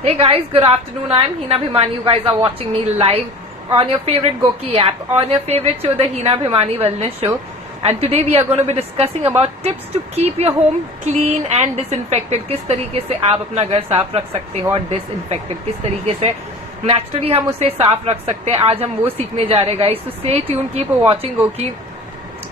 Hey guys, good afternoon. I'm Hina Bhimani. You guys are watching me live on your favorite Goki app, on your favorite show, the Hina Bhimani Wellness Show. And today we are going to be discussing about tips to keep your home clean and disinfected. किस तरीके से आप अपना घर साफ रख सकते हो और disinfected किस तरीके से naturally हम उसे साफ रख सकते हैं. आज हम वो सीखने जा रहे हैं guys. So stay tuned, keep watching Goki.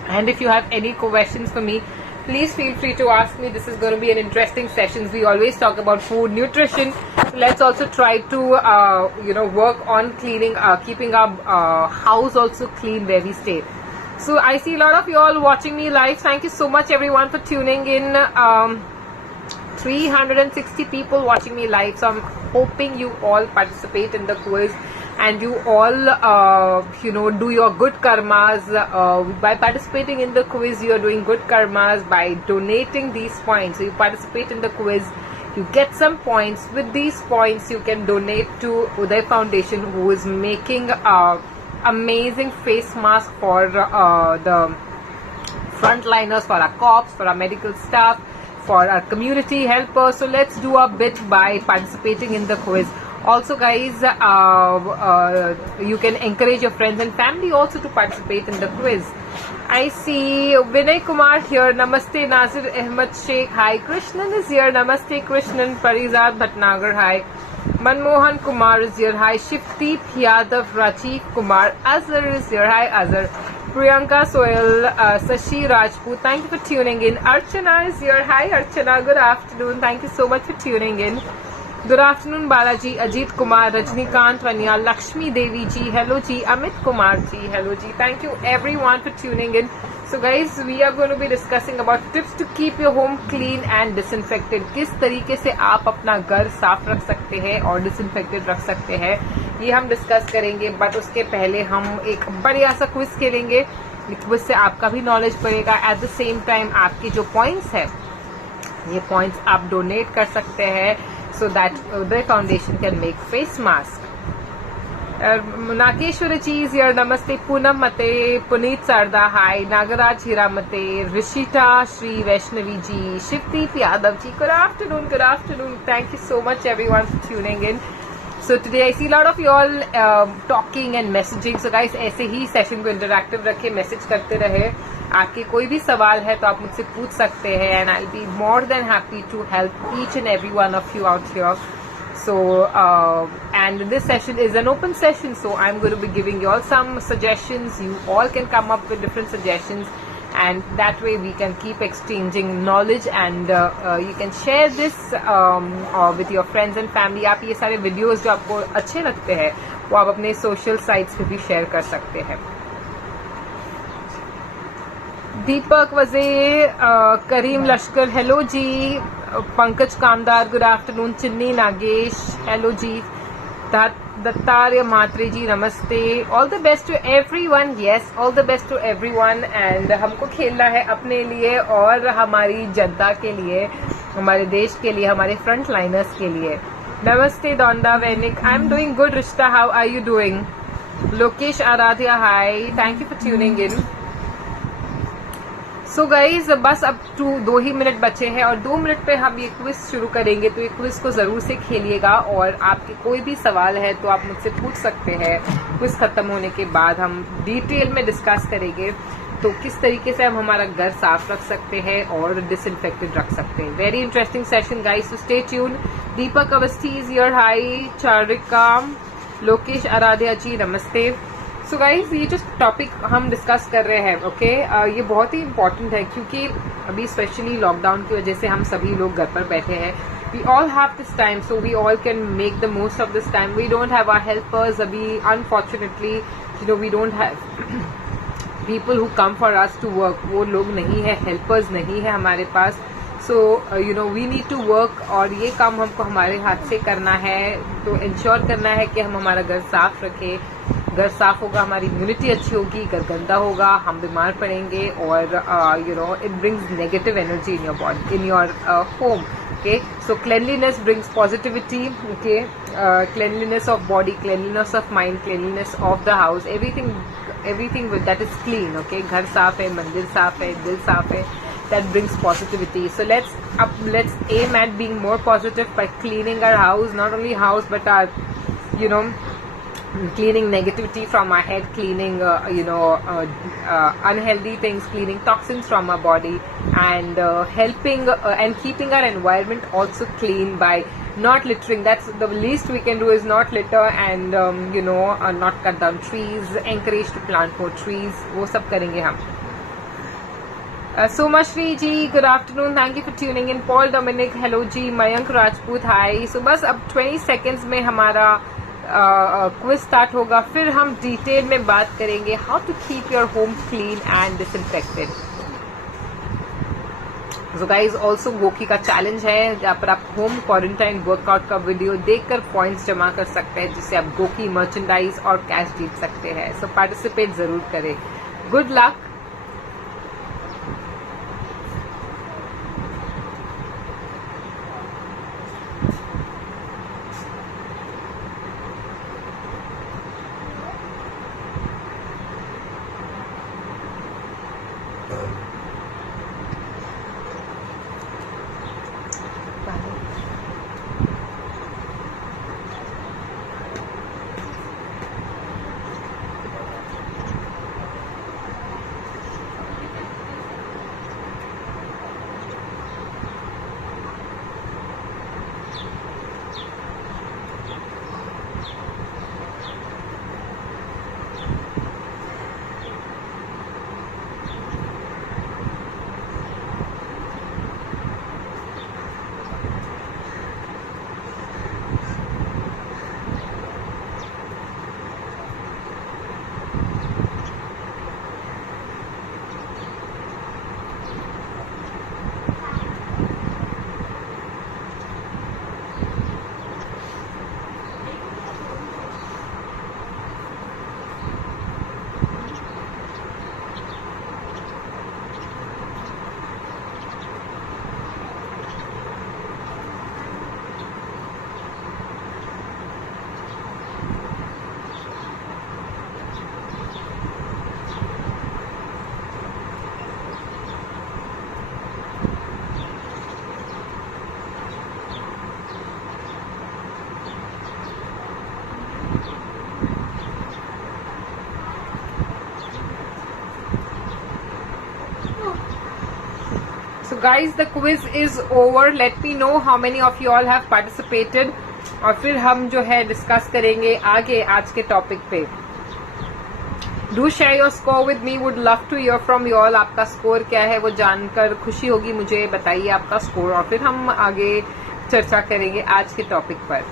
And if you have any questions for me, please feel free to ask me. This is going to be an interesting session. We always talk about food, nutrition. So let's also try to, work on cleaning, keeping our house also clean where we stay. So I see a lot of you all watching me live. Thank you so much everyone for tuning in. 360 people watching me live. So I'm hoping you all participate in the quiz. And you all, do your good karmas. By participating in the quiz, you are doing good karmas by donating these points. So you participate in the quiz, you get some points. With these points, you can donate to Uday Foundation, who is making amazing face mask for the frontliners, for our cops, for our medical staff, for our community helpers. So let's do our bit by participating in the quiz. Also guys, you can encourage your friends and family also to participate in the quiz. I see Vinay Kumar here. Namaste Nazir Ahmed Sheikh. Hi. Krishnan is here. Namaste Krishnan. Farizad Bhatnagar. Hi. Manmohan Kumar is here. Hi. Shifti Yadav. Rajiv Kumar. Azhar is here. Hi Azhar. Priyanka Soil. Sashi Rajput. Thank you for tuning in. Archana is here. Hi Archana. Good afternoon. Thank you so much for tuning in. Good afternoon, Balaji, Ajit Kumar, Rajnikant Vanya, Lakshmi Devi ji, hello ji, Amit Kumar ji, hello ji. Thank you everyone for tuning in. So guys, we are going to be discussing about tips to keep your home clean and disinfected. किस तरीके से आप अपना घर साफ रख सकते हैं और disinfected रख सकते हैं, ये हम डिस्कस करेंगे. बट उसके पहले हम एक बढ़िया सा क्विज खेलेंगे. क्विज से आपका भी नॉलेज बढ़ेगा. एट द सेम टाइम आपकी जो पॉइंट्स है, ये पॉइंट्स आप डोनेट कर सकते हैं. So that the foundation can make face mask. Nakeshwara ji is here. Namaste. Poonam Mate, Puneet Sarda. Hi. Nagaraj Hiramate, Rishita, Shri Vaishnavi ji, Shivdeep Yadav ji. Good afternoon. Good afternoon. Thank you so much everyone for tuning in. So today I see a lot of you all talking and messaging. So guys, ऐसे ही session को interactive रखें, message करते रहे. आपके कोई भी सवाल है तो आप मुझसे पूछ सकते हैं. And I will be more than happy to help each and every one of you out here. So and this session is an open session, so I'm going to be giving you all some suggestions. You all can come up with different suggestions, and that way we can keep exchanging knowledge, and you can share this with your friends and family. आप ये सारे videos जो आपको अच्छे लगते हैं वो आप अपने social sites पे भी share कर सकते हैं. दीपक Waje, Karim Lashkar, hello ji. Pankaj Kamdar, good afternoon. Chinni Nagesh, hello ji. Dattarya Matre ji, नमस्ते. All the best to everyone. Yes, all the best to everyone. And हमको खेलना है अपने लिए और हमारी जनता के लिए, हमारे देश के लिए, हमारे फ्रंट लाइनर्स के लिए. नमस्ते दोंदा वैनिक. I am doing good. रिश्ता, how are you doing? Lokesh Aradhya, hi. Thank you for tuning in. So guys, बस अब 2 ही मिनट बचे हैं और 2 मिनट पे हम ये क्विज शुरू करेंगे. तो ये क्विज को जरूर से खेलिएगा और आपके कोई भी सवाल है तो आप मुझसे पूछ सकते हैं. क्विज खत्म होने के बाद हम डिटेल में डिस्कस करेंगे तो किस तरीके से हम हमारा घर साफ रख सकते हैं और डिसइंफेक्टेड रख सकते हैं. Very interesting session guys, so stay tune. Deepak Awasthi is here. Hi. Charika, Lokesh Aradhya ji, नमस्ते. सो गाइज, ये जो टॉपिक हम डिस्कस कर रहे हैं, ओके, ये बहुत ही इम्पोर्टेंट है क्योंकि अभी स्पेशली लॉकडाउन की वजह से हम सभी लोग घर पर बैठे हैं. We all have this time, so we all can make the most of this time. We don't have our helpers. अभी unfortunately we don't have people who come for us to work. वो लोग नहीं है, helpers नहीं है हमारे पास. So we need to work और ये काम हमको हमारे हाथ से करना है. तो इंश्योर करना है कि हम हमारा घर साफ रखें. घर साफ होगा, हमारी इम्यूनिटी अच्छी होगी. घर गंदा होगा, हम बीमार पड़ेंगे और it brings negative energy in your body, in your home. Okay, so cleanliness brings positivity. Okay, cleanliness of body, cleanliness of mind, cleanliness of the house, everything that is clean. Okay, घर साफ है, मंदिर साफ है, दिल साफ है, that brings positivity. So let's aim at being more positive by cleaning our house, not only house but our cleaning negativity from our head, cleaning unhealthy things, cleaning toxins from our body, and helping and keeping our environment also clean by not littering. That's the least we can do, is not litter, and not cut down trees, encourage to plant more trees. वो सब करेंगे हम. Somashri ji, good afternoon, thank you for tuning in. Paul Dominic, hello ji. Mayank Rajput, hi. So बस अब 20 seconds में हमारा quiz start होगा, फिर हम डिटेल में बात करेंगे how to keep your home clean and disinfected. So guys, also GOQii का चैलेंज है जहाँ पर आप होम क्वारंटाइन वर्कआउट का वीडियो देखकर पॉइंट्स जमा कर सकते हैं, जिससे आप गोकी मर्चेंडाइज और कैश जीत सकते हैं. सो पार्टिसिपेट जरूर करें. Good luck. So guys, the quiz is over. Let me know how many of you all have participated. और फिर हम जो है डिस्कस करेंगे आगे आज के टॉपिक पे. Do share your score with me. Would love to hear from you all. आपका स्कोर क्या है वो जानकर खुशी होगी मुझे. बताइए आपका स्कोर और फिर हम आगे चर्चा करेंगे आज के टॉपिक पर.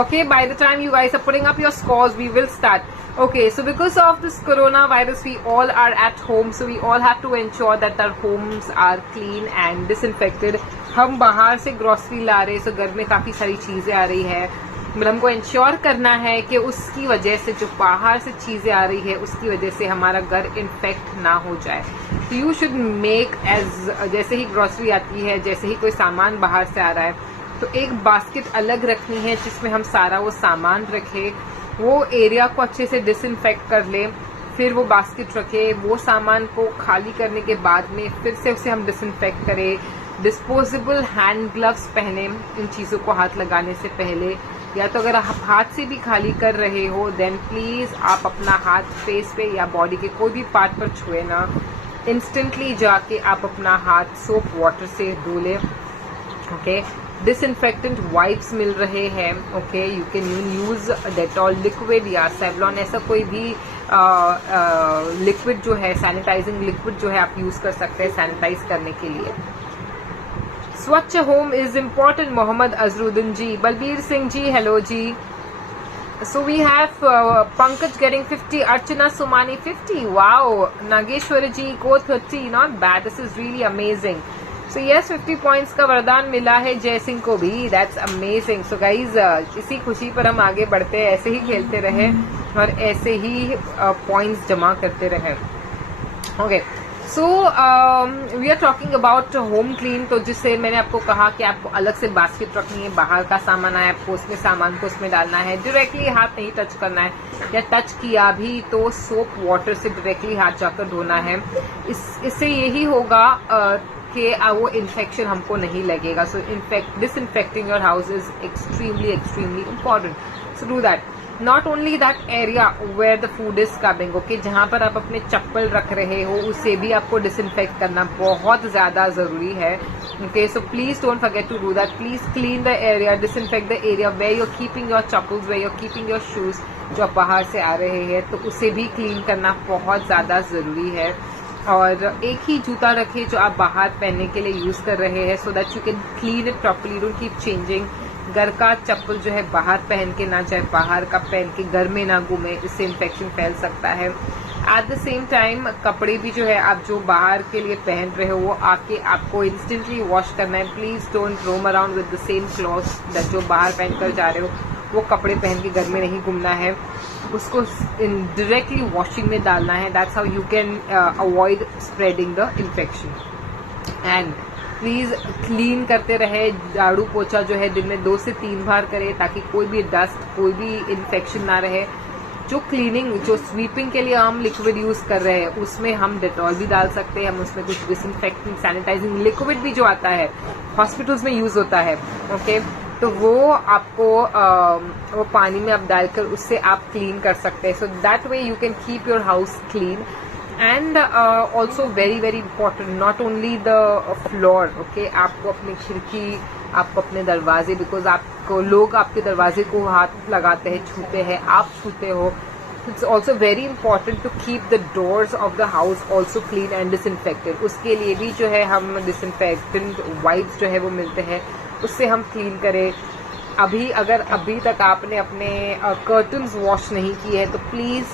Okay, by the time you guys are putting up your scores, we will start. Okay, so because of this coronavirus, we all are at home, so we all have to ensure that our homes are clean and disinfected. हम बाहर से grocery ला रहे हैं, so घर में काफी सारी चीजें आ रही है, मतलब हमको इंश्योर करना है कि उसकी वजह से जो बाहर से चीजें आ रही है उसकी वजह से हमारा घर इन्फेक्ट ना हो जाए. तो यू शुड मेक एज, जैसे ही ग्रोसरी आती है, जैसे ही कोई सामान बाहर से आ रहा है, तो एक बास्केट अलग रखनी है जिसमें हम सारा वो सामान रखे, वो एरिया को अच्छे से डिसइंफेक्ट कर ले, फिर वो बास्केट रखे, वो सामान को खाली करने के बाद में फिर से उसे हम डिसइंफेक्ट करें. डिस्पोजेबल हैंड ग्लव्स पहने इन चीज़ों को हाथ लगाने से पहले, या तो अगर आप हाथ से भी खाली कर रहे हो देन प्लीज़ आप अपना हाथ फेस पे या बॉडी के कोई भी पार्ट पर छुए ना. इंस्टेंटली जाके आप अपना हाथ सोप वाटर से धो लें. ओके, डिसइंफेक्टेंट वाइप्स मिल रहे हैं. Okay, you can use Dettol liquid या सेवलॉन, ऐसा कोई भी लिक्विड जो है, सैनिटाइजिंग लिक्विड जो है आप यूज कर सकते हैं सैनिटाइज करने के लिए. स्वच्छ home is important. Mohammad Azharuddin ji. Balbir Singh ji, hello ji. So we have Pankaj getting 50, Archana Sumani 50. Wow, Nageshwar ji को 30. Not bad. This is really amazing. So yes, 50 points का वरदान मिला है जय सिंह को भी. That's amazing. So guys, इसी खुशी पर हम आगे बढ़ते हैं, ऐसे ही खेलते रहे और ऐसे ही points जमा करते रहे. Okay. So we are talking about home clean, तो जिससे मैंने आपको कहा कि आपको अलग से बास्केट रखनी है, बाहर का सामान आया आपको उसमें सामान को उसमें डालना है, डायरेक्टली हाथ नहीं टच करना है, या टच किया भी तो सोप वाटर से डायरेक्टली हाथ जाकर धोना है। इससे यही होगा कि वो इन्फेक्शन हमको नहीं लगेगा। So disinfecting your house is extremely important, so do that. Not only that area where the food is coming, okay, जहां पर आप अपने चप्पल रख रहे हो उसे भी आपको डिसइंफेक्ट करना बहुत ज्यादा जरूरी है। Okay, so please don't forget to do that. Please clean the area, disinfect the area where you are keeping your chappals, where you are keeping your shoes, जो आप बाहर से आ रहे हैं तो उसे भी क्लीन करना बहुत ज्यादा जरूरी है। और एक ही जूता रखें जो आप बाहर पहनने के लिए यूज कर रहे हैं, so that you can clean it properly, don't keep changing. घर का चप्पल जो है बाहर पहन के ना जाए, बाहर का पहन के घर में ना घूमे, इससे इन्फेक्शन फैल सकता है। एट द सेम टाइम कपड़े भी जो है आप जो बाहर के लिए पहन रहे हो वो आपको इंस्टेंटली वॉश करना है। Please don't roam around with the same clothes that जो बाहर पहन कर जा रहे हो वो कपड़े पहन के घर में नहीं घूमना है, उसको डायरेक्टली वॉशिंग में डालना है। That's how you can avoid spreading the infection. And please clean करते रहे, झाड़ू पोछा जो है दिन में 2 से 3 बार करें ताकि कोई भी डस्ट, कोई भी इन्फेक्शन ना रहे। जो क्लीनिंग, जो स्वीपिंग के लिए हम लिक्विड यूज कर रहे हैं उसमें हम डेटॉल भी डाल सकते हैं, हम उसमें कुछ डिसइंफेक्टिंग सैनिटाइजिंग लिक्विड भी जो आता है हॉस्पिटल्स में यूज होता है, ओके, तो वो आपको वो पानी में आप डालकर उससे आप क्लीन कर सकते हैं। So that way you can keep your house clean. And also very important, not only the floor, okay, आपको अपनी खिड़की, आपको अपने दरवाजे, बिकॉज आपको लोग आपके दरवाजे को हाथ लगाते हैं, छूते हैं, आप छूते हो। It's also very important to keep the doors of the house also clean and disinfected. उसके लिए भी जो है हम डिसइंफेक्टेंट वाइप्स जो है वो मिलते हैं, उससे हम क्लीन करें। अगर अभी तक आपने अपने कर्टन्स वॉश नहीं किए हैं तो please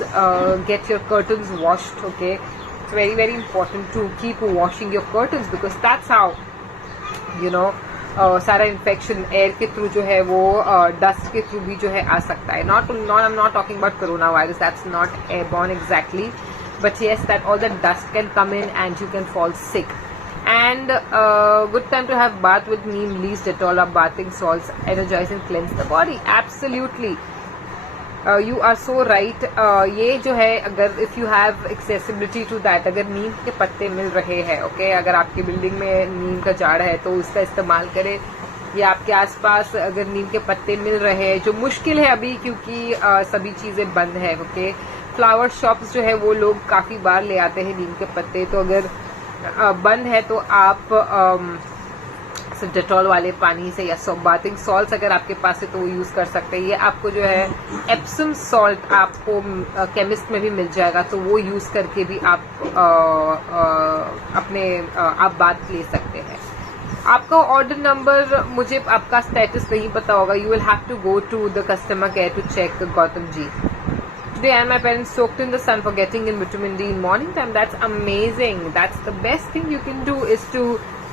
get your curtains washed, okay. It's very important to keep washing your curtains because that's how you know सारा इन्फेक्शन एयर के थ्रू जो है वो डस्ट के थ्रू भी जो है आ सकता है। I am not talking about corona virus, that's not airborne exactly, but yes that all the dust can come in and you can fall sick. And good time to have bath with neem leaves, Dettol or bathing salts, energize and cleanse the body. Absolutely, you are so right. ये जो है अगर if you have accessibility to that, अगर नीम के पत्ते मिल रहे हैं, okay, अगर आपकी बिल्डिंग में नीम का झाड़ है तो उसका इस्तेमाल करें, या आपके आसपास अगर नीम के पत्ते मिल रहे हैं, जो मुश्किल है अभी क्योंकि सभी चीजें बंद है, ओके। फ्लावर शॉप्स जो है वो लोग काफी बार ले आते हैं नीम के पत्ते, तो अगर बंद है तो आप डेटॉल वाले पानी से या बाथिंग सॉल्ट अगर आपके पास है तो वो यूज कर सकते हैं। ये आपको जो है एप्सम सॉल्ट आपको केमिस्ट में भी मिल जाएगा, तो वो यूज करके भी आप आप बात ले सकते हैं। आपका ऑर्डर नंबर, मुझे आपका स्टेटस नहीं पता होगा, you will have to go to the customer care to check. Gautam ji, today I and my parents soaked in the sun for getting in vitamin D in morning time. That's amazing. That's the best thing you can do is to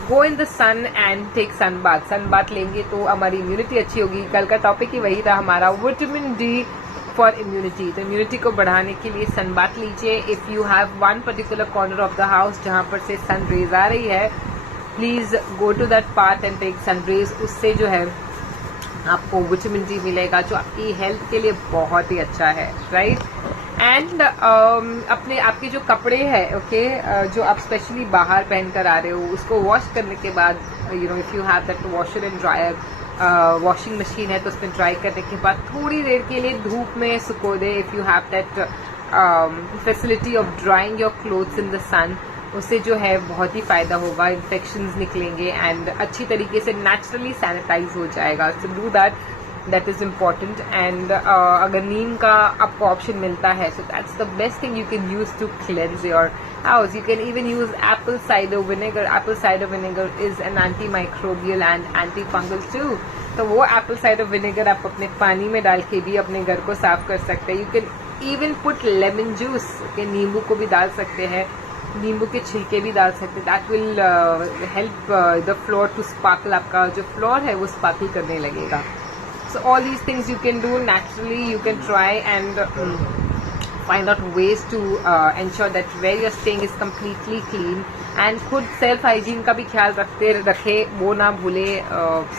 go in the sun and take sun bath. Sun bath लेंगे तो हमारी immunity अच्छी होगी। कल का topic ही वही था हमारा, विटामिन डी फॉर इम्यूनिटी। तो इम्यूनिटी को बढ़ाने के लिए सन बाथ लीजिए। If you have one particular corner of the house जहां पर से सन रेज आ रही है, please go to that part and take sun rays. उससे जो है आपको विटामिन डी मिलेगा जो आपकी हेल्थ के लिए बहुत ही अच्छा है, राइट। एंड आपके जो कपड़े हैं, ओके, जो आप स्पेशली बाहर पहन कर आ रहे हो, उसको वॉश करने के बाद, you know, if you have that washer and dryer, washing machine है तो उसमें ड्राई करने के बाद थोड़ी देर के लिए धूप में सुखो दे। If you have that facility of drying your clothes in the sun, उससे जो है बहुत ही फायदा होगा, इन्फेक्शंस निकलेंगे एंड अच्छी तरीके से नेचुरली सैनिटाइज हो जाएगा। So do that is important. And अगर नीम का आपको ऑप्शन मिलता है, so that's the best thing you can use to cleanse your house. You can even use apple cider vinegar. Apple cider vinegar is an anti microbial and anti fungal too. तो वो Apple cider vinegar आप अपने पानी में डाल के भी अपने घर को साफ कर सकते हैं। You can even put lemon juice, नींबू को भी डाल सकते हैं, नींबू के छिलके भी डाल सकते हैं। That will help the floor to sparkle. आपका जो फ्लोर है वो स्पार्कल करने लगेगा। So all these things you can do naturally, you can try and find out ways to ensure that where you're staying is completely clean, and खुद self hygiene का भी ख्याल रखे, वो ना भूले,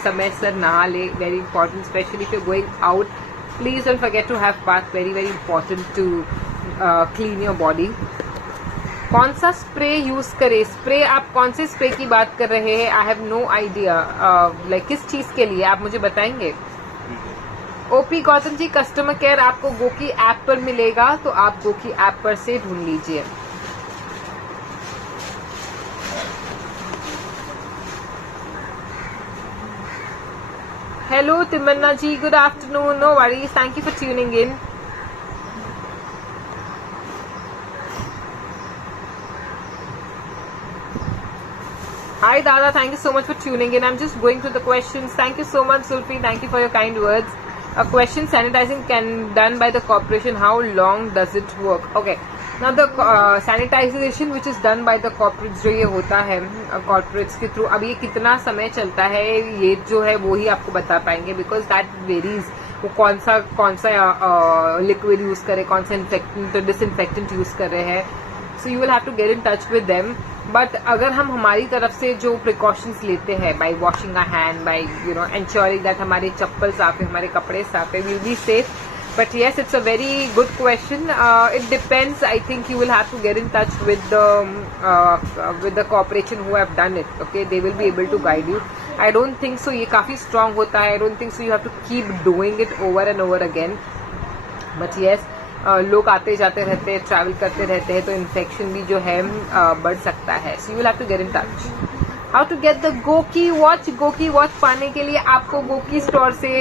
समय से नहा ले, very important, specially if you going out, please don't forget to have bath, very very important to clean your body. कौन सा स्प्रे यूज करे? स्प्रे, आप कौन से स्प्रे की बात कर रहे हैं? I have no idea, like किस चीज के लिए आप मुझे बताएंगे? OP Gautam ji, customer care आपको गोकी ऐप पर मिलेगा, तो आप गोकी ऐप पर से ढूंढ लीजिए। Hello Timanna ji, good afternoon, no worries, thank you for tuning in. Hi Dada, thank you so much for tuning in. I'm just going through the questions. Thank you so much Zulfi, thank you for your kind words. A question, sanitizing can done by the corporation, how long does it work? Okay, now the sanitization which is done by the corporates, जो ये होता है corporates के through, अब ये कितना समय चलता है ये जो है वो ही आपको बता पाएंगे, because that varies, वो कौन सा लिक्विड यूज करे, कौन सा इन्फेक्टेंट डिसइंफेक्टेंट यूज कर रहे हैं, so you will have to get in touch with them. But अगर हम हमारी तरफ से जो प्रिकॉशंस लेते हैं, by washing our hand, by ensuring that हमारे चप्पल साफ है, हमारे कपड़े साफ है, will be safe. But yes, it's a very good question. It depends. I think you will have to get in touch with the corporation who have done it. Okay, they will be able to guide you. I don't think so. ये काफी strong होता है. I don't think so. You have to keep doing it over and over again. But yes, लोग आते जाते रहते हैं, travel करते रहते हैं, तो इन्फेक्शन भी जो है बढ़ सकता है. So you will have to get in touch. How to get the GOQii watch? GOQii watch पाने के लिए आपको गोकी स्टोर से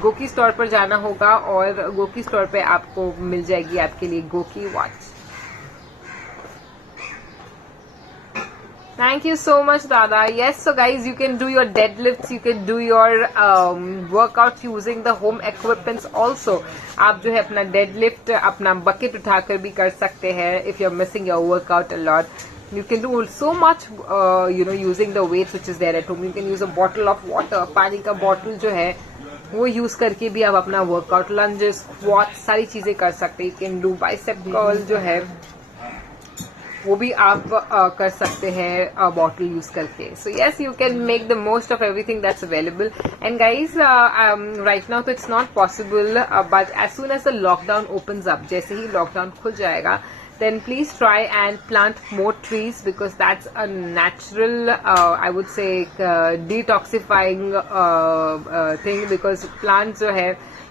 गोकी स्टोर पर जाना होगा, और गोकी स्टोर पे आपको मिल जाएगी आपके लिए Goki watch. Thank you so much, Dada. Yes, so guys, you can do your deadlifts, you can do your workout using the home equipments also. आप जो है अपना deadlift, अपना bucket उठाकर भी कर सकते हैं. If you're missing your workout a lot, you can do so much, using the weights which is there at home. You can use a bottle of water, पानी का bottle जो है वो यूज करके भी आप अपना वर्कआउट, लंजेस, स्क्वाट्स, सारी चीजें कर सकते हैं. You can do bicep curl जो है वो भी आप कर सकते हैं बॉटल यूज करके. So yes, you can make the most of everything that's available. And guys, right now तो it's not possible, but as soon as the lockdown opens up, जैसे ही लॉकडाउन खुल जाएगा, then please try and plant more trees, because that's a natural, I would say, detoxifying thing, because plants जो है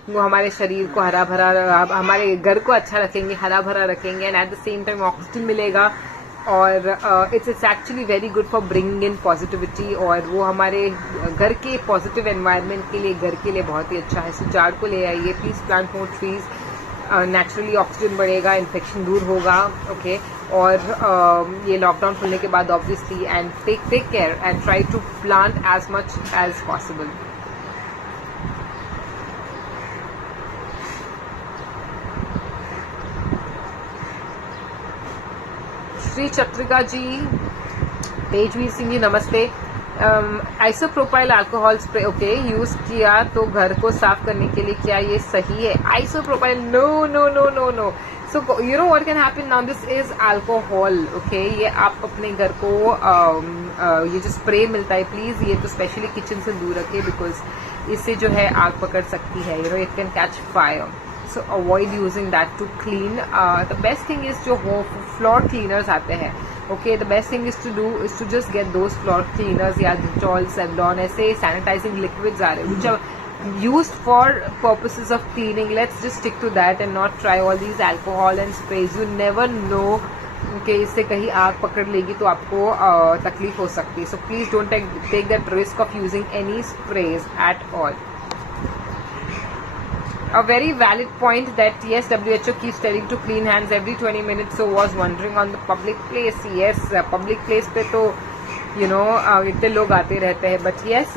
वो हमारे शरीर को हरा भरा, हमारे घर को अच्छा रखेंगे, हरा भरा रखेंगे, and eight the same time oxygen मिलेगा, और it's actually very good for bringing in positivity, और वो हमारे घर के पॉजिटिव एनवायरनमेंट के लिए, घर के लिए बहुत ही अच्छा है. सो झाड़ को ले आइए, please plant more trees. Naturally oxygen बढ़ेगा, इन्फेक्शन दूर होगा. ओके, और ये लॉकडाउन खुलने के बाद obviously, and take care and try to plant as much as possible. Shri Chatrika ji, Tejveer Singh ji, नमस्ते. Isopropyl alcohol spray, okay, use किया तो घर को साफ करने के लिए, क्या ये सही है? Isopropyl, no no no no no. So you know what can happen now, this is alcohol. Okay, ये आप अपने घर को ये जो स्प्रे मिलता है, प्लीज ये तो स्पेशली किचन से दूर रखें, बिकॉज इससे जो है आग पकड़ सकती है. It can catch fire. So avoid using that to clean. The best thing is जो floor cleaners आते हैं, okay, the best thing is to just get those floor cleaners या Dettol, Savlon, ऐसे sanitizing liquids आ रहे हैं which are used for purposes of cleaning. Let's just stick to that and not try all these alcohol and sprays. You never know कि इससे कहीं आग पकड़ लेगी तो आपको तकलीफ हो सकती है. So please don't take that risk of using any sprays at all. A very valid point that yes, WHO keeps telling to clean hands every 20 minutes. So was wondering on the public place. Yes, public place पे तो इतने लोग आते रहते हैं, but yes,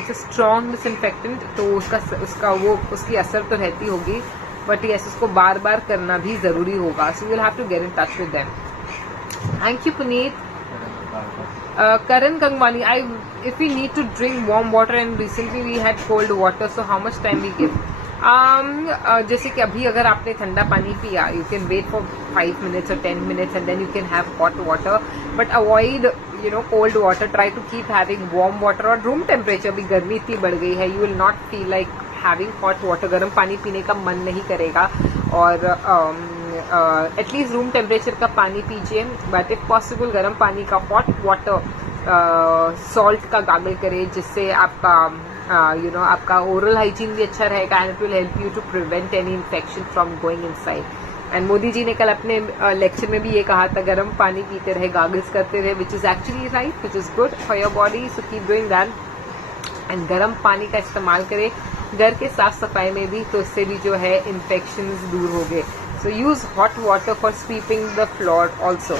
it's a strong disinfectant, तो उसकी असर तो रहती होगी, but yes, उसको बार बार करना भी जरूरी होगा. So you'll have to get in touch with them. Thank you, Puneet. Karan Gangwani, if we need to drink warm water, and recently we had cold water, so how much time we give? जैसे कि अभी अगर आपने ठंडा पानी पिया, you can wait for 5 minutes or 10 minutes and then you can have hot water, but avoid cold water. Try to keep having warm water. और room temperature भी, गर्मी इतनी बढ़ गई है, you will not feel like having hot water. गर्म पानी पीने का मन नहीं करेगा, और एटलीस्ट रूम टेम्परेचर का पानी पीजिए, बट इफ पॉसिबल गर्म पानी का, हॉट वाटर सॉल्ट का गार्गल करें, जिससे आपका आपका ओरल हाइजीन भी अच्छा रहेगा, and it will help you to prevent any infection from going inside. And Modi ji ने कल अपने लेक्चर में भी ये कहा था, गर्म पानी पीते रहे, गार्गल्स करते रहे, which is actually right, which is good for your body. So keep doing that, and गर्म पानी का इस्तेमाल करें घर के साफ सफाई में भी, तो इससे भी जो है इन्फेक्शंस दूर हो गए. So use hot water for sweeping the floor also.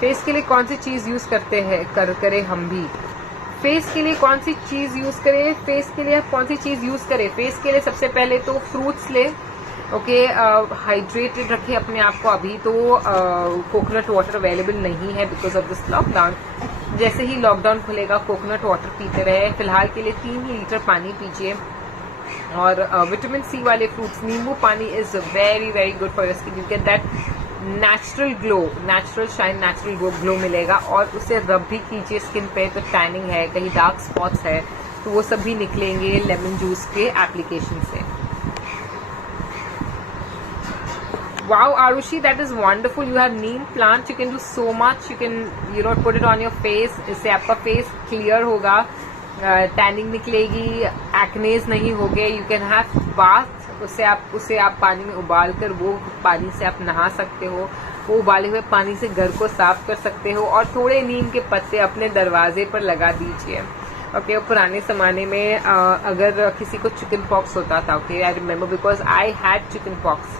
Face के लिए कौन सी चीज यूज करते हैं, करें हम भी. फेस के लिए कौन सी चीज यूज करें, फेस के लिए कौन सी चीज यूज करें. फेस के लिए सबसे पहले तो फ्रूट्स ले, ओके, हाइड्रेटेड रखें अपने आप को. अभी तो कोकोनट वाटर अवेलेबल नहीं है बिकॉज ऑफ दिस लॉकडाउन. जैसे ही लॉकडाउन खुलेगा कोकोनट वाटर पीते रहे. फिलहाल के लिए 3 लीटर पानी पीजिए. और विटामिन सी वाले फ्रूट्स, नींबू पानी is very very good for your skin. You get that natural glow, natural shine, natural glow मिलेगा. और उसे रब भी कीजिए स्किन पे, तो टैनिंग है, कहीं डार्क स्पॉट्स है, तो वो सब भी निकलेंगे लेमन जूस के एप्लीकेशन से. Wow, Arushi, that is wonderful. You have neem plant. You can do so much. You can, put it on your face. इससे आपका फेस क्लियर होगा, टैनिंग निकलेगी, एक्नेज नहीं होगे. You can have bath. उसे आप पानी में उबाल कर, वो पानी से आप नहा सकते हो. वो उबाले हुए पानी से घर को साफ कर सकते हो. और थोड़े नीम के पत्ते अपने दरवाजे पर लगा दीजिए. ओके, पुराने जमाने में अगर किसी को चिकन पॉक्स होता था, okay, I remember because I had chicken pox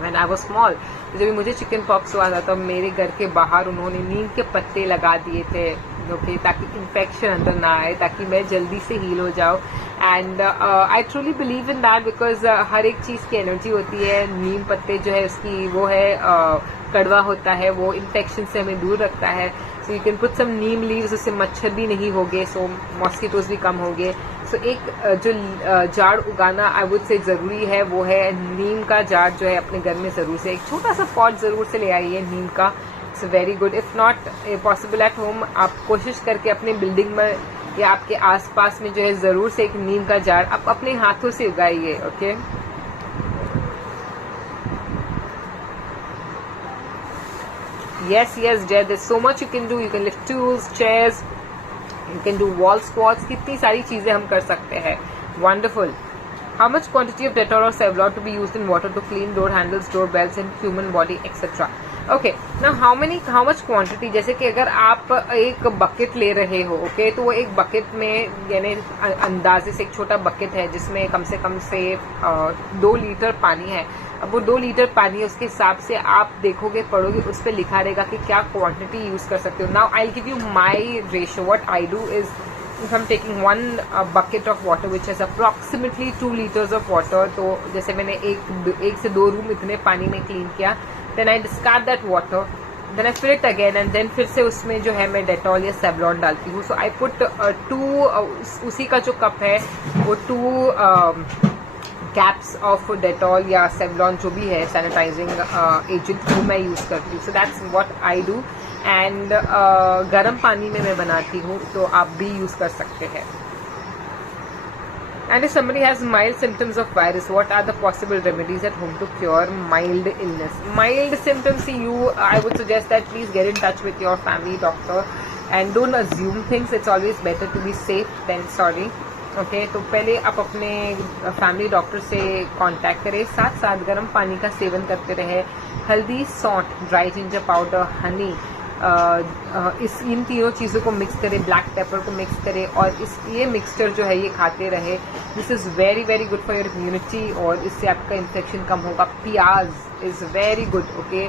when I was small. जब मुझे चिकन पॉक्स हुआ था तो मेरे घर के बाहर उन्होंने नीम के पत्ते लगा दिए थे, ओके, ताकि इन्फेक्शन अंदर ना आए, ताकि मैं जल्दी से हील हो जाऊँ. And I truly believe in that because हर एक चीज़ की एनर्जी होती है. नीम पत्ते जो है उसकी वो है कड़वा होता है, वो इन्फेक्शन से हमें दूर रखता है. So you can put some neem leaves, उससे मच्छर भी नहीं होंगे, सो मॉस्किटोज भी कम होंगे. सो एक जो झाड़ उगाना आई वुड से जरूरी है, वो है नीम का झाड़ जो है अपने घर में जरूर से एक छोटा सा पॉट जरूर से ले आइए नीम का. It's very good. If not possible at home, आप कोशिश करके अपने बिल्डिंग में या आपके आसपास में जो है जरूर से एक नीम का झाड़ आप अपने हाथों से उगाइए. Okay, yes, Jay, there's so much you can do. You can lift tools, chairs, you can do wall squats. कितनी सारी चीजें हम कर सकते हैं. Wonderful. How much quantity of Dettol or Savlon to be used in water to clean door handles, door bells and human body, etc. Okay, now how much quantity. जैसे कि अगर आप एक बकेट ले रहे हो, ओके, तो वो एक बकेट में यानी अंदाजे से एक छोटा बकेट है जिसमें कम से 2 लीटर पानी है. अब वो 2 लीटर पानी है, उसके हिसाब से आप देखोगे, पढ़ोगे, उस पर लिखा रहेगा कि क्या क्वांटिटी यूज कर सकते हो. Now I will give you my ratio. What I do is, if I'm taking 1 bucket of water which has approximately 2 liters of water, तो जैसे मैंने एक से 2 रूम इतने पानी में क्लीन किया, then I discard that water, then I fill it again, and then फिर से उसमें जो है मैं डेटॉल या सेवलॉन डालती हूँ. So I put 2 उसी का जो कप है वो 2 कैप्स ऑफ डेटॉल या सेवलॉन जो भी है सैनिटाइजिंग एजेंट, वो मैं यूज करती हूँ. So that's what I do. And गर्म पानी में मैं बनाती हूँ, तो आप भी यूज कर सकते हैं. And if somebody has mild symptoms of virus, what are the possible remedies at home to cure mild illness? Mild symptoms, I would suggest that please get in touch with your family doctor and don't assume things. It's always better to be safe than sorry. Okay, तो पहले आप अपने family doctor से contact करें. साथ साथ गर्म पानी का सेवन करते रहे. हल्दी, सौंठ, ड्राई जिंजर पाउडर, हनी, इन तीनों चीज़ों को मिक्स करें. ब्लैक पेपर को मिक्स करें और ये मिक्सचर जो है ये खाते रहे. This is very very good for your immunity और इससे आपका इन्फेक्शन कम होगा. प्याज इज़ वेरी गुड. ओके,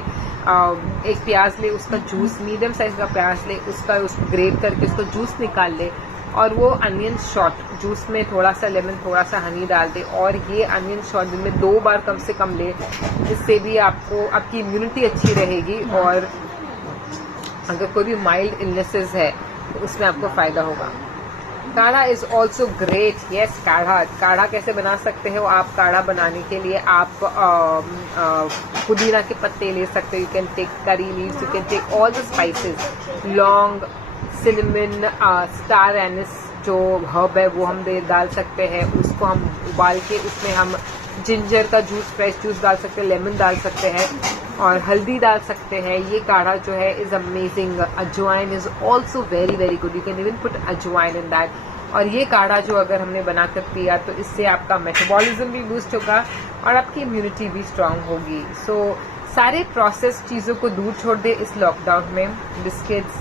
एक प्याज ले, उसका जूस, मीडियम साइज का प्याज ले, उसको ग्रेट करके उसका जूस निकाल ले, और वो अनियन शॉट जूस में थोड़ा सा लेमन, थोड़ा सा हनी डाल दे, और ये अनियन शॉट दिन में 2 बार कम से कम ले. इससे भी आपकी इम्यूनिटी अच्छी रहेगी, और अगर कोई भी माइल्ड इलनेसेस है तो उसमें आपको फायदा होगा. काढ़ा इज ऑल्सो ग्रेट। यस, काढ़ा कैसे बना सकते हो आप? काढ़ा बनाने के लिए आप पुदीना के पत्ते ले सकते हो। You can take curry leaves, you can take all the spices, laung, cinnamon, star anise जो हर्ब है वो हम डाल सकते हैं। उसको हम उबाल के उसमें हम जिंजर का जूस, फ्रेश जूस डाल सकते हैं, लेमन डाल सकते हैं और हल्दी डाल सकते हैं। ये काढ़ा जो है इज अमेजिंग। अजवाइन is also very very good, you can even put अजवाइन इन दैट। और ये काढ़ा जो अगर हमने बनाकर पिया तो इससे आपका मेटाबॉलिज्म भी बूस्ट होगा और आपकी इम्यूनिटी भी स्ट्रांग होगी। सो सारे प्रोसेस चीज़ों को दूर छोड़ दे इस लॉकडाउन में। बिस्किट्स,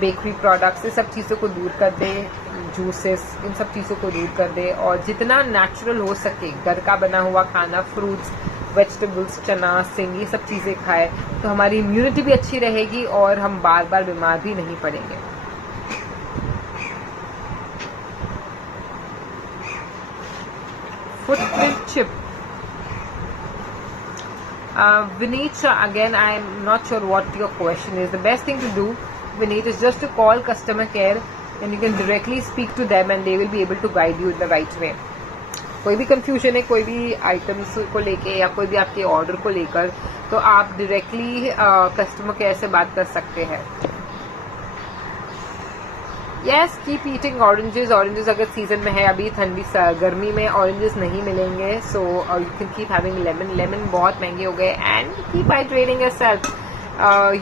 बेकरी प्रोडक्ट्स, ये सब चीज़ों को दूर कर दे, जूसेस, इन सब चीज़ों को दूर कर दे और जितना नेचुरल हो सके घर का बना हुआ खाना, फ्रूट्स, वेजिटेबल्स, चना, सिंग, ये सब चीज़ें खाए तो हमारी इम्यूनिटी भी अच्छी रहेगी और हम बार बार बीमार भी नहीं पड़ेंगे। Footprint chip. Vineet, again, I am not sure what your question is. The best thing to do, Vineet, is just to call customer care and you can directly speak to them and they will be able to guide you in the right way. कोई भी confusion है कोई भी items को लेके या कोई भी आपके ऑर्डर को लेकर तो आप डायरेक्टली कस्टमर केयर से बात कर सकते हैं। Yes, keep eating oranges. Oranges अगर सीजन में है, अभी ठंडी गर्मी में ऑरेंजेस नहीं मिलेंगे, सो you can keep having lemon. Lemon बहुत महंगे हो गए and keep hydrating yourself.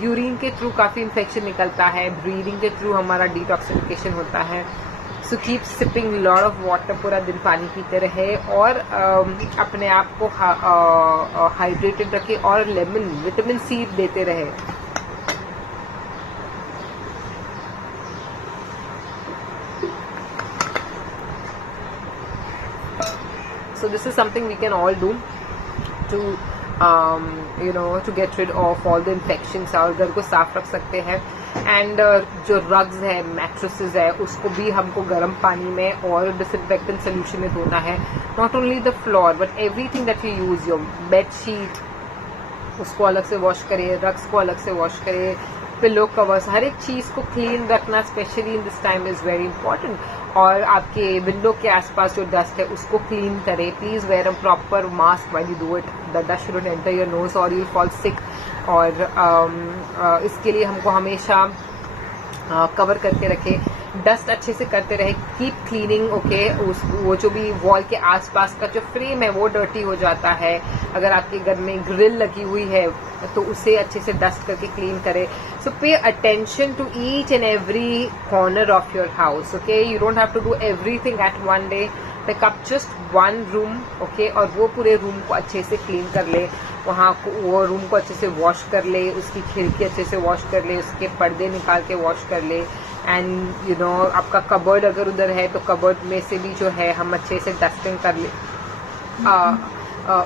Urine के थ्रू काफी इन्फेक्शन निकलता है, ब्रीदिंग के थ्रू हमारा डिटॉक्सिफिकेशन होता है। So keep sipping lot of water, पूरा दिन पानी पीते रहे और अपने आप को हाइड्रेटेड रखे और लेमन, विटामिन सी देते रहे। So this is something we can all do to to get rid of all the infections और घर को साफ रख सकते हैं। एंड जो रग्स है, मैट्रेसेस है, उसको भी हमको गर्म पानी में और डिसइंफेक्टेंट सोल्यूशन में धोना है। Not only the floor but everything that you use, your bedsheet उसको अलग से वॉश करें, रग्स को अलग से वॉश करें, पिलो कवर्स, हर एक चीज को क्लीन रखना specially in this time is very important. और आपके विंडो के आसपास जो डस्ट है उसको क्लीन करें। Please wear a proper mask while you do it, the dust shouldn't enter your nose और यू फॉल सिक। और इसके लिए हमको हमेशा कवर करके रखे, डस्ट अच्छे से करते रहे, कीप क्लीनिंग। ओके, वो जो भी वॉल के आसपास का जो फ्रेम है वो डर्टी हो जाता है। अगर आपके घर में ग्रिल लगी हुई है तो उसे अच्छे से डस्ट करके क्लीन करें। So pay attention to each and every corner of your house. Okay, you don't have to do everything at one day, pick up just one room. Okay, और वो पूरे रूम को अच्छे से क्लीन कर ले, वहाँ वो रूम को अच्छे से वॉश कर ले, उसकी खिड़की अच्छे से वॉश कर ले, उसके पर्दे निकाल के वॉश कर ले। एंड आपका कबर्ड अगर उधर है तो कबर्ड में से भी जो है हम अच्छे से डस्टिंग कर ले,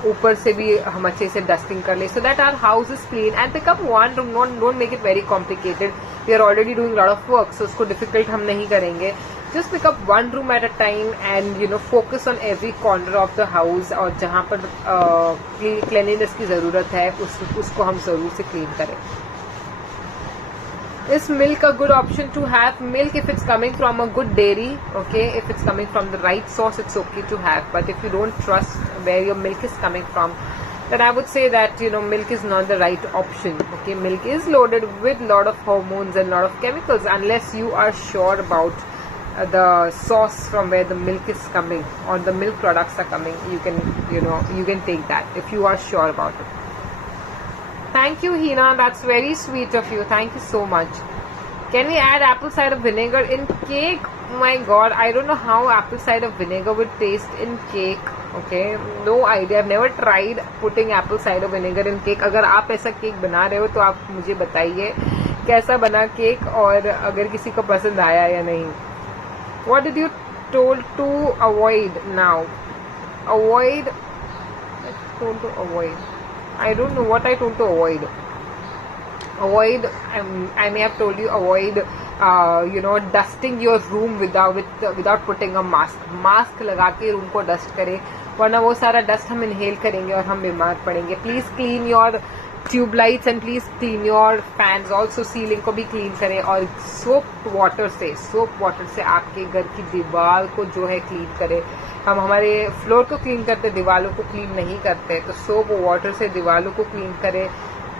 ऊपर से भी हम अच्छे से डस्टिंग कर ले, so that our house is clean. And pick up one room, don't make it very complicated, we are already doing lot of work, so उसको डिफिकल्ट हम नहीं करेंगे। Just pick up one room at a time and focus on every corner of the house. और जहाँ पर cleanliness की जरूरत है उसको हम जरूर से क्लीन करें। Is milk a good option to have? Milk, if it's coming from a good dairy, okay, if it's coming from the right source, it's okay to have. But if you don't trust where your milk is coming from, then I would say that milk is not the right option. Okay, milk is loaded with lot of hormones and lot of chemicals. Unless you are sure about the source from where the milk is coming or the milk products are coming, you can take that if you are sure about it. Thank you, Hina. That's very sweet of you. Thank you so much. Can we add apple cider vinegar in cake? Oh my God, I don't know how apple cider vinegar would taste in cake. Okay, no idea. I've never tried putting apple cider vinegar in cake. अगर आप ऐसा cake बना रहे हो तो आप मुझे बताइए कैसा बना केक और अगर किसी को पसंद आया या नहीं। What did you told to avoid now? Avoid. Told to avoid. I don't know what I told to avoid. Avoid, I may have told you avoid, dusting your room without putting a mask. Mask लगा के room को dust करें, वरना वो सारा dust हम inhale करेंगे और हम बीमार पड़ेंगे। Please clean your tubelights and please clean your fans also, ceiling को भी क्लीन करें। और सोप वाटर से आपके घर की दीवार को जो है क्लीन करें। हम हमारे फ्लोर को क्लीन करते, दीवारों को क्लीन नहीं करते, तो सोप वाटर से दीवारों को क्लीन करें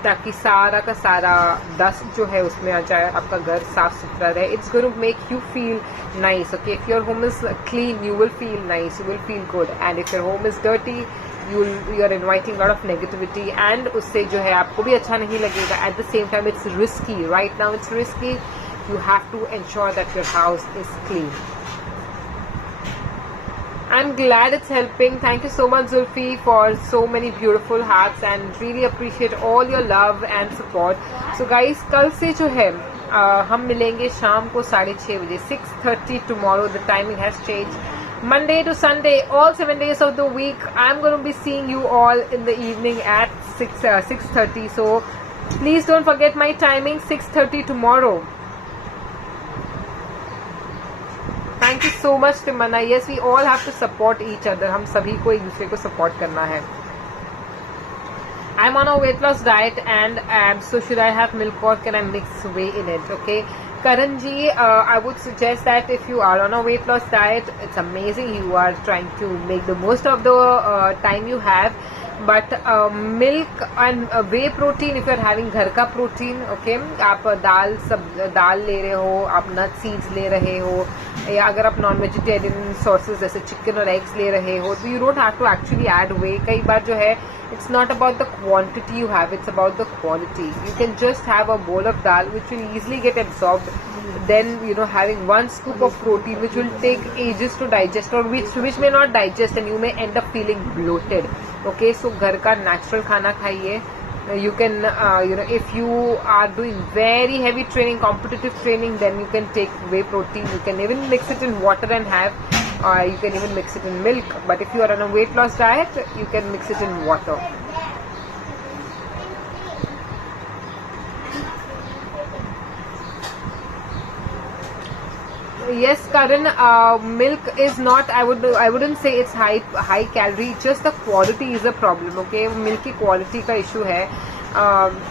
ताकि सारा का सारा डस्ट जो है उसमें आ जाए, आपका घर साफ सुथरा रहे। It's going to make you feel nice. Okay, if your home is clean you will feel nice, you will feel good, and if your home is dirty you are inviting lot of negativity, and उससे जो है आपको भी अच्छा नहीं लगेगा। At the same time it's risky, right now it's risky, you have to ensure that your house is clean. I'm glad it's helping. Thank you so much, Zulfi, for so many beautiful hearts, and really appreciate all your love and support. So guys, कल से जो है हम मिलेंगे शाम को 6:30 बजे, 6:30 tomorrow. The timing has changed. Monday to Sunday, all 7 days of the week. I'm going to be seeing you all in the evening at 6:30. So please don't forget my timing, 6:30 tomorrow. Thank you so much, Timana. Yes, we all have to support each other. हम सभी को एक दूसरे को support करना है. I'm on a weight loss diet and so should I have milk or can I mix whey in it? Okay, Karan ji, I would suggest that if you are on a weight loss diet, it's amazing. You are trying to make the most of the time you have. But milk and whey protein, if you are having घर का protein, okay, आप दाल ले रहे हो, आप nut seeds ले रहे हो, या अगर आप नॉन वेजिटेरियन सोर्सेज जैसे चिकन और एग्स ले रहे हो, तो you don't have to actually add whey. कई बार जो है it's not about the quantity you have, it's about the quality. You can just have a bowl of dal which will easily get absorbed, then having one scoop of protein which will take ages to digest, or which may not digest and you may end up feeling bloated. Okay, so घर का natural खाना खाइए. You can if you are doing very heavy training, competitive training, then you can take whey protein. You can even mix it in water and have, or you can even mix it in milk. But if you are on a weight loss diet, you can mix it in water. Yes, Karan, milk is not, I wouldn't say it's high calorie, just the quality is a problem. Okay, milk की quality का issue है.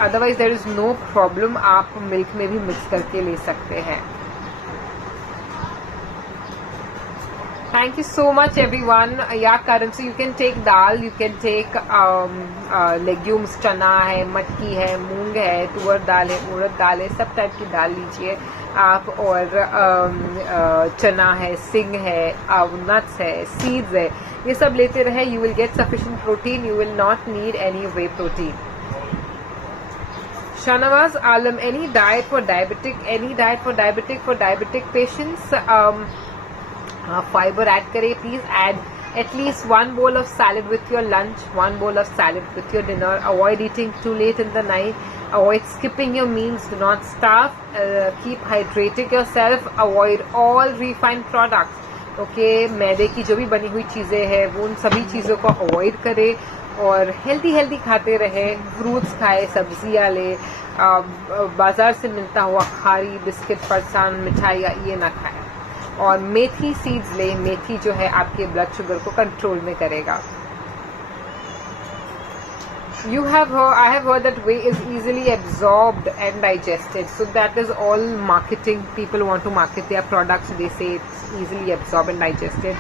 Otherwise there is no problem. आप milk में भी mix करके ले सकते हैं. Thank you so much everyone. Yeah, Karan, so you can take dal, you can take legumes, चना है, मटकी है, मूंग है, तुअर दाल है, उड़द दाल है, सब टाइप की दाल लीजिए आप. और चना है, सिंग है, नट्स है, सीड्स है, ये सब लेते रहे. You will get sufficient protein, you will not need any way protein. Shanawaz Alam, any diet for diabetic patients? Fiber add करें, please add at least one bowl of salad with your lunch, one bowl of salad with your dinner. Avoid eating too late in the night. Avoid skipping your meals. Do not starve. Keep hydrating yourself. Avoid all refined products. Okay, मैदे की जो भी बनी हुई चीजें हैं वो उन सभी चीजों को अवॉइड करें और हेल्दी खाते रहे. फ्रूट्स खाए, सब्जियां ले, बाजार से मिलता हुआ खारी, बिस्किट, फरसान, मिठाई ये ना खाए. और मेथी सीड्स ले. मेथी जो है आपके ब्लड शुगर को कंट्रोल में करेगा. I have heard that whey is easily absorbed and digested. So that is all marketing. People want to market their products. They say it's easily absorbed and digested.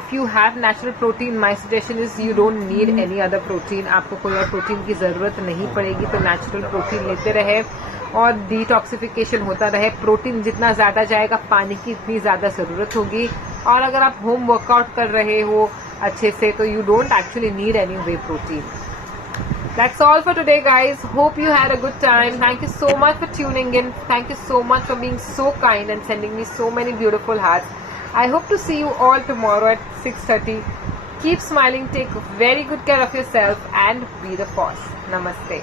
If you have natural protein, my suggestion is you don't need any other protein. आपको कोई और protein की जरूरत नहीं पड़ेगी, तो natural protein लेते रहे और डिटॉक्सिफिकेशन होता रहे. प्रोटीन जितना ज्यादा जाएगा, पानी की इतनी ज्यादा जरूरत होगी. और अगर आप होम वर्कआउट कर रहे हो अच्छे से, तो you don't actually need any way protein. That's all for today, guys. Hope you had a good time. Thank you so much for tuning in. Thank you so much for being so kind and sending me so many beautiful hearts. I hope to see you all tomorrow at 6:30. Keep smiling, take very good care of yourself, and be the force. Namaste.